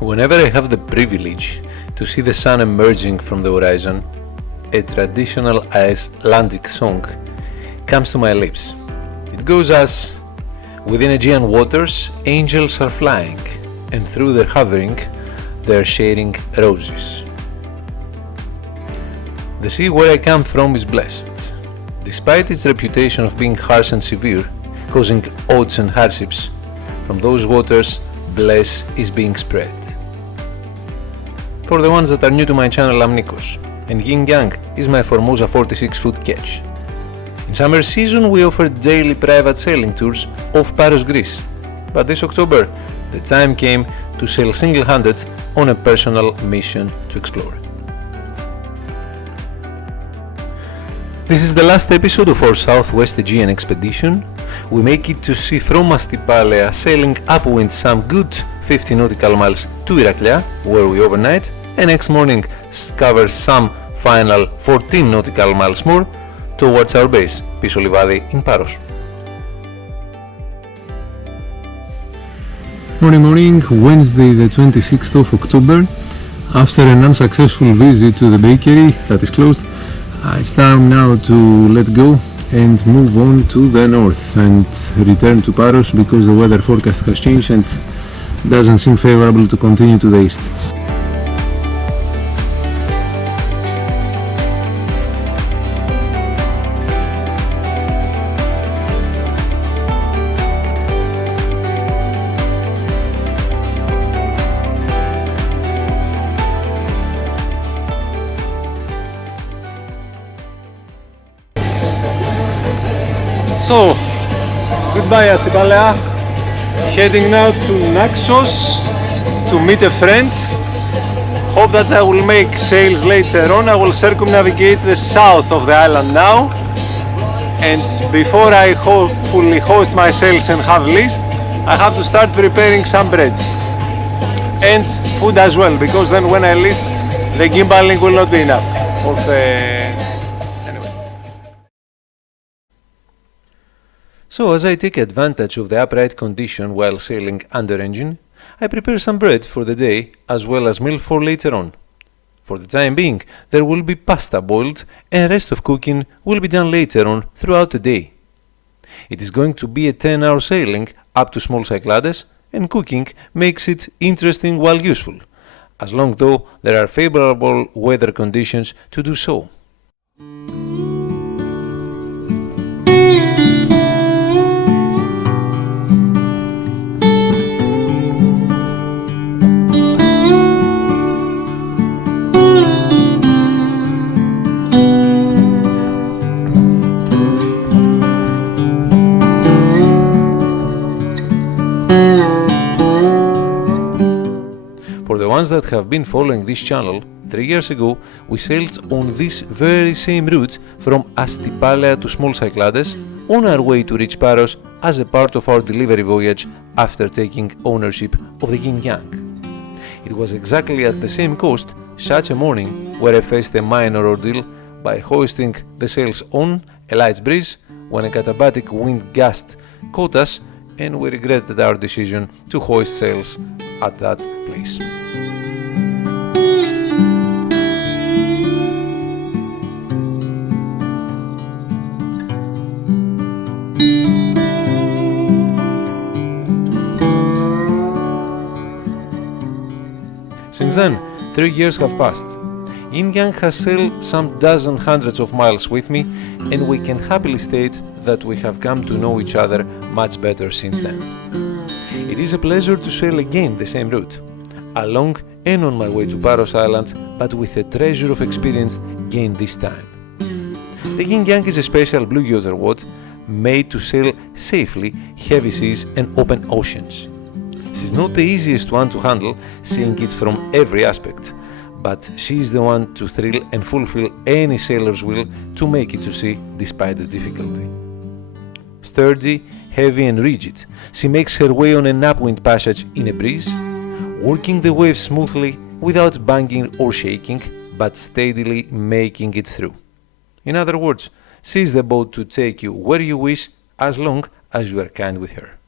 Whenever I have the privilege to see the sun emerging from the horizon, a traditional Icelandic song comes to my lips. It goes as, within Aegean waters, angels are flying, and through their hovering, they're sharing roses. The sea where I come from is blessed. Despite its reputation of being harsh and severe, causing odds and hardships, from those waters, bliss is being spread. For the ones that are new to my channel, I'm Nikos, and Yin Yang is my Formosa 46-foot catch. In summer season, we offer daily private sailing tours off Paros, Greece, but this October, the time came to sail single-handed on a personal mission to explore. This is the last episode of our Southeast Aegean expedition. We make it to sea from Astypalaia, sailing upwind some good 50 nautical miles to Iraklia, where we overnight, and next morning cover some final 14 nautical miles more towards our base, Piso Livadi in Paros. Morning, Wednesday the 26th of October. After an unsuccessful visit to the bakery that is closed, it's time now to let go and move on to the north and return to Paros because the weather forecast has changed and doesn't seem favorable to continue to the east. So, goodbye Astypalaia, heading now to Naxos to meet a friend. Hope that I will make sails later on. I will circumnavigate the south of the island now, and before I hopefully host my sails and have list, I have to start preparing some bread and food as well, because then when I list, the gimbaling will not be enough of So as I take advantage of the upright condition while sailing under engine, I prepare some bread for the day as well as meal for later on. For the time being, there will be pasta boiled and rest of cooking will be done later on throughout the day. It is going to be a 10-hour sailing up to small Cyclades, and cooking makes it interesting while useful, as long though there are favorable weather conditions to do so. For the ones that have been following this channel, 3 years ago we sailed on this very same route from Astypalaia to small Cyclades on our way to reach Paros as a part of our delivery voyage after taking ownership of the Yin Yang. It was exactly at the same coast, such a morning, where I faced a minor ordeal by hoisting the sails on a light breeze when a katabatic wind gust caught us, and we regretted our decision to hoist sails at that place. Since then, 3 years have passed. Yin Yang has sailed some dozen hundreds of miles with me, and we can happily state that we have come to know each other much better since then. It is a pleasure to sail again the same route, along and on my way to Paros Island, but with a treasure of experience gained this time. The Yin Yang is a special blue water yacht made to sail safely heavy seas and open oceans. This is not the easiest one to handle, seeing it from every aspect, but she is the one to thrill and fulfill any sailor's will to make it to sea despite the difficulty. Sturdy, heavy and rigid, she makes her way on an upwind passage in a breeze, working the waves smoothly without banging or shaking, but steadily making it through. In other words, she is the boat to take you where you wish as long as you are kind with her.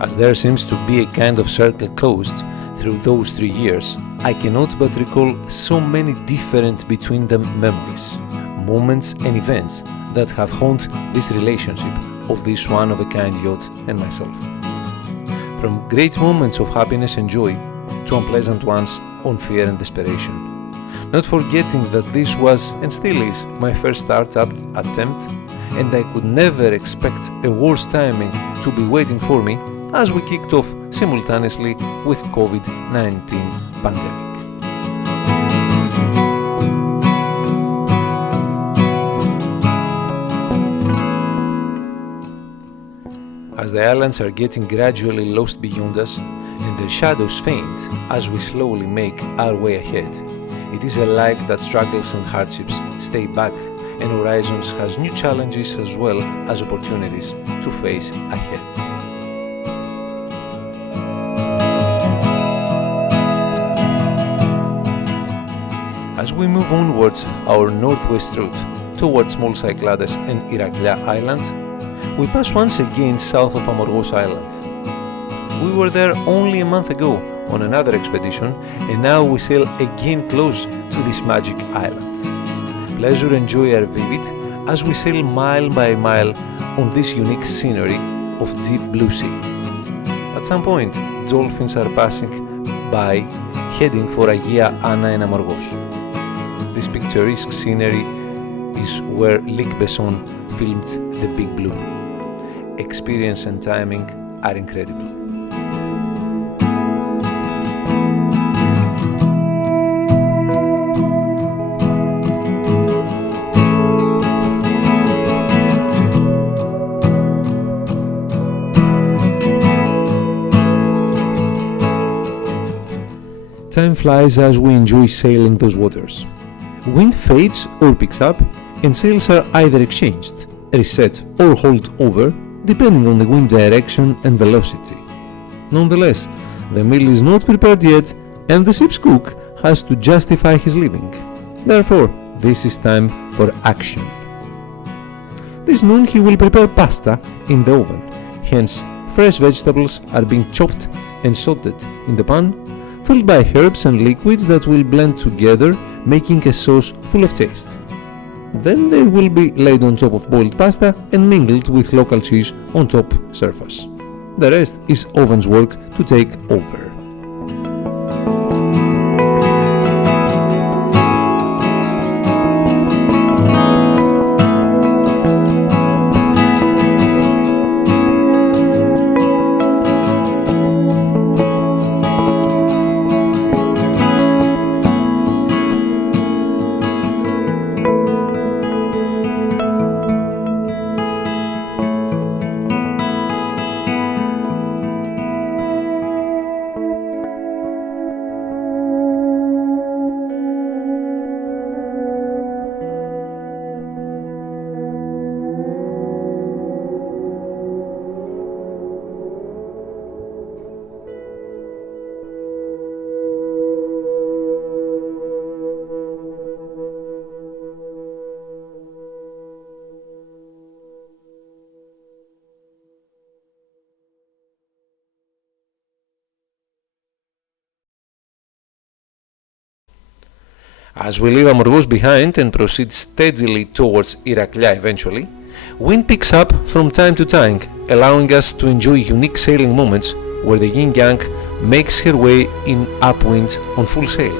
As there seems to be a kind of circle closed through those 3 years, I cannot but recall so many different between them memories, moments and events that have haunted this relationship of this one-of-a-kind yacht and myself. From great moments of happiness and joy to unpleasant ones on fear and desperation. Not forgetting that this was and still is my first startup attempt, and I could never expect a worse timing to be waiting for me as we kicked off simultaneously with COVID-19 pandemic. As the islands are getting gradually lost beyond us and their shadows faint as we slowly make our way ahead, it is alike that struggles and hardships stay back and Horizons has new challenges as well as opportunities to face ahead. As we move onwards our northwest route towards small Cyclades and Iraklia Islands, we pass once again south of Amorgos Island. We were there only a month ago on another expedition, and now we sail again close to this magic island. Pleasure and joy are vivid as we sail mile by mile on this unique scenery of deep blue sea. At some point, dolphins are passing by, heading for Agia Anna and Amorgos. This picturesque scenery is where Luc Besson filmed The Big Blue. Experience and timing are incredible. Time flies as we enjoy sailing those waters. Wind fades or picks up, and sails are either exchanged, reset or hauled over, depending on the wind direction and velocity. Nonetheless, the meal is not prepared yet, and the ship's cook has to justify his living. Therefore, this is time for action. This noon he will prepare pasta in the oven, hence fresh vegetables are being chopped and sauteed in the pan, filled by herbs and liquids that will blend together, making a sauce full of taste. Then they will be laid on top of boiled pasta and mingled with local cheese on top surface. The rest is oven's work to take over. As we leave Amorgos behind and proceed steadily towards Iraklia eventually, wind picks up from time to time, allowing us to enjoy unique sailing moments where the Yin Yang makes her way in upwind on full sail.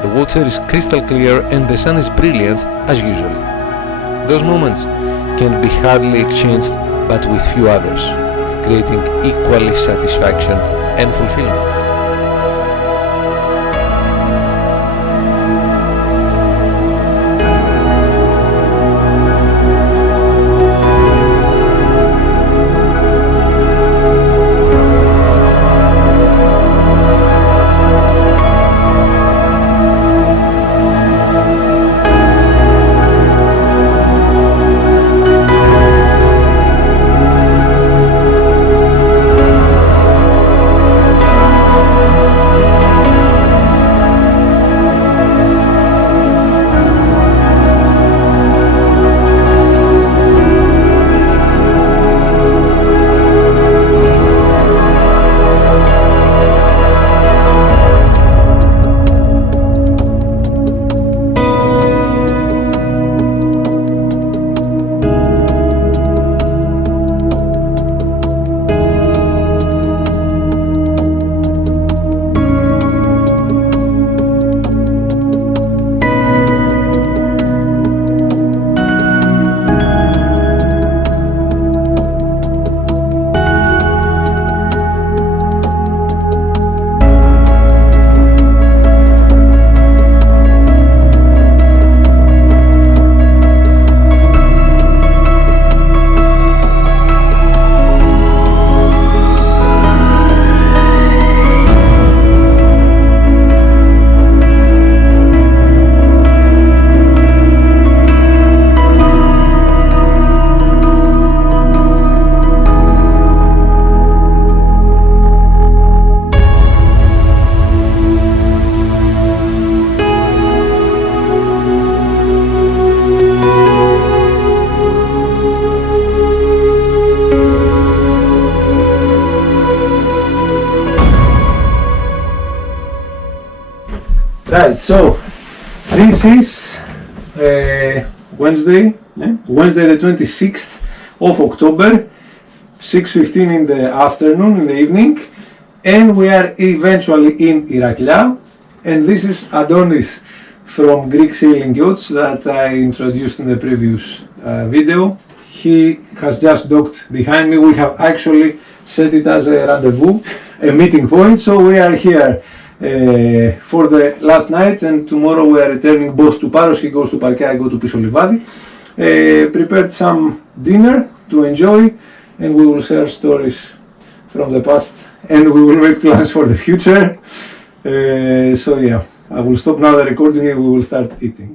The water is crystal clear and the sun is brilliant as usual. Those moments can be hardly exchanged but with few others, creating equally satisfaction and fulfillment. Right, so this is Wednesday the 26th of October, 6:15 in the afternoon, in the evening, and we are eventually in Iraklia, and this is Adonis from Greek Sailing Yachts that I introduced in the previous video. He has just docked behind me. We have actually set it as a rendezvous, a meeting point, so we are here for the last night, and tomorrow we are returning both to Paros. He goes to Parkia, I go to Piso Livadi. Prepared some dinner to enjoy, and we will share stories from the past, and we will make plans for the future. So yeah, I will stop now the recording and we will start eating.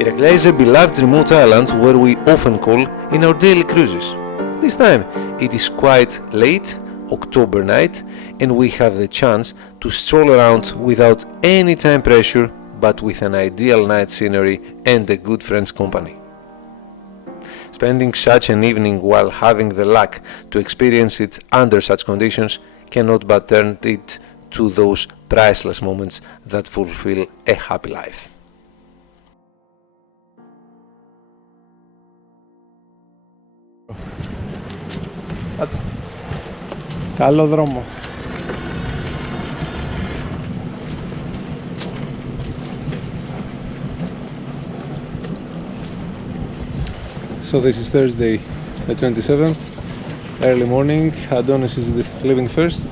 Iraklia is a beloved remote island where we often call in our daily cruises. This time it is quite late October night and we have the chance to stroll around without any time pressure, but with an ideal night scenery and a good friend's company. Spending such an evening while having the luck to experience it under such conditions cannot but turn it to those priceless moments that fulfill a happy life. Καλό δρόμο. So this is Thursday the 27th, early morning. Adonis is leaving first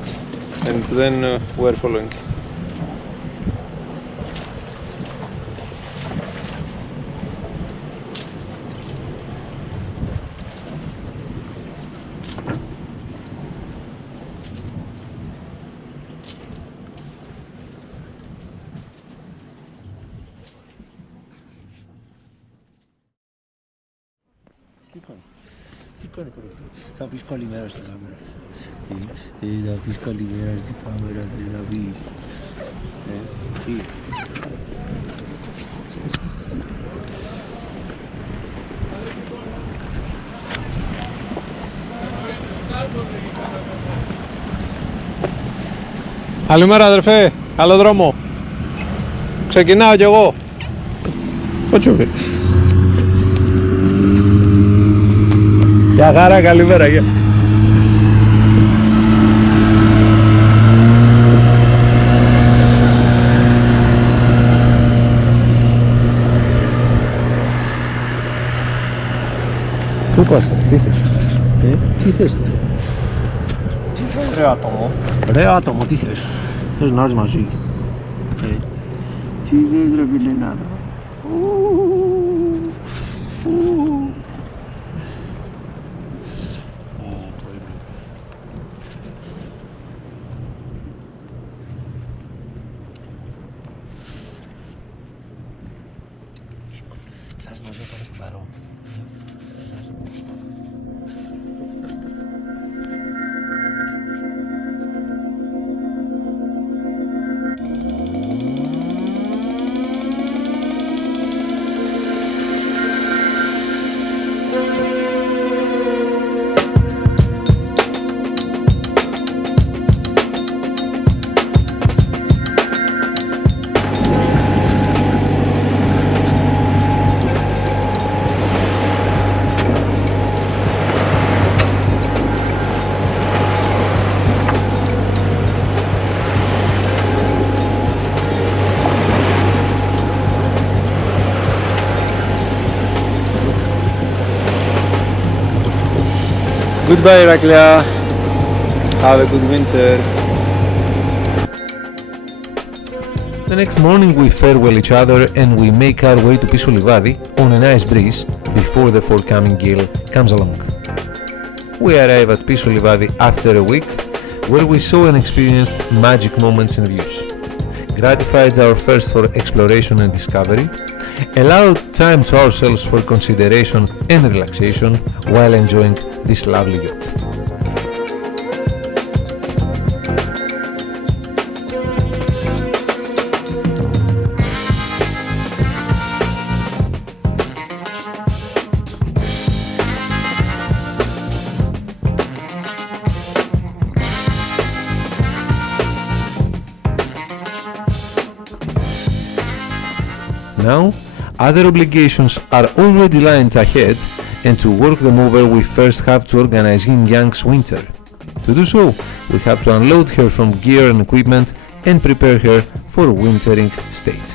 and then we're following. Θα πεις καλημέρα στην κάμερα. Θα πεις καλημέρα στην κάμερα, θα πεις. Τι. Καλημέρα αδερφέ, καλό δρόμο. Ξεκινάω κι εγώ. Κότσοβε. Γεια χαρά, καλημέρα, γεια. Πού πας, τι θες, τι θες. Ρε άτομο. Ρε άτομο, τι θες. Θες να έρθεις μαζί. Τι θες ρε φιλενάρα. Θες μαζί να πάμε στην Παρό. Goodbye, Iraklia. Have a good winter. The next morning we farewell each other and we make our way to Piso Livadi on a nice breeze before the forthcoming gale comes along. We arrive at Piso Livadi after a week where we saw and experienced magic moments and views, gratified our thirst for exploration and discovery, allowed time to ourselves for consideration and relaxation while enjoying this lovely yacht. Now, other obligations are already lined ahead, and to work them over we first have to organize Yin Yang's winter. To do so, we have to unload her from gear and equipment and prepare her for wintering state.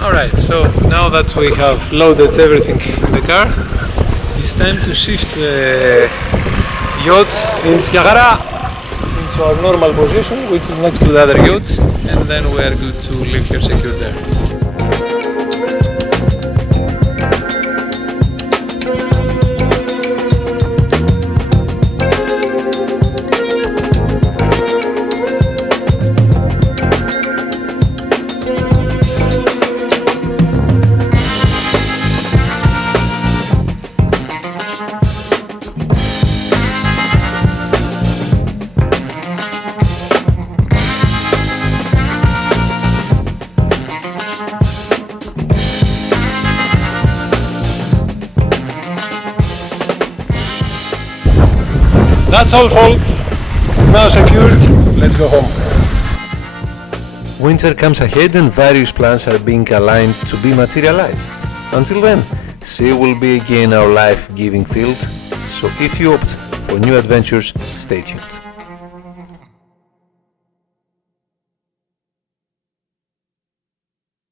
Alright, so now that we have loaded everything in the car, it's time to shift the yacht into our normal position, which is next to the other yacht, and then we are good to leave her secure there. That's all, folks. It's now secured. Let's go home. Winter comes ahead and various plans are being aligned to be materialized. Until then, sea will be again our life-giving field, so if you opt for new adventures, stay tuned.